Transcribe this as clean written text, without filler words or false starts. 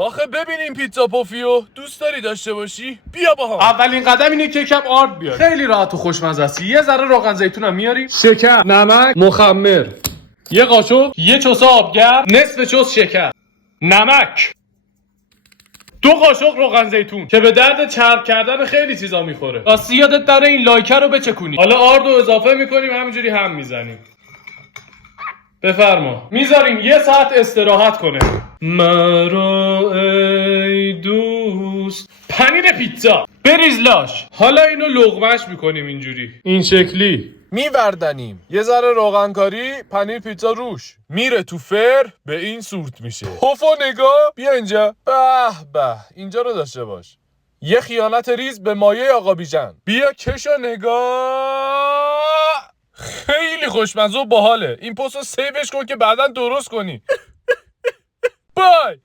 آخه ببین این پیتزا پوفیو دوست داری داشته باشی؟ بیا با هم. اولین قدم اینه که یکم آرد بیاری. خیلی راحت و خوشمزه است. یه ذره روغن زیتونم میاری، شکر، نمک، مخمر، یه قاشق، یه چوسه آبگرد، نصف چوس شکر، نمک، 2 قاشق روغن زیتون که به درد چرب کردن خیلی چیزا میخوره. راستی یادت نره این لایکه رو بچکونی. حالا آرد رو اضافه میکنیم، همینجوری هم میزنیم. بفرما. میذاریم 1 ساعت استراحت کنه. مرا ای دوست. پنیر پیتزا بریز لاش. حالا اینو لقمه‌اش میکنیم اینجوری، این شکلی میوردنیم یه ذره روغنکاری، پنیر پیتزا روش میره تو فر، به این صورت میشه. پفو نگاه، بیا اینجا. به به، اینجا رو داشته باش. یه خیانت ریز به مایه آقا بیژن. بیا کشو نگاه. خیلی خوشمزه و باحاله. این پستو سیوش کن که بعداً درست کنی. بای.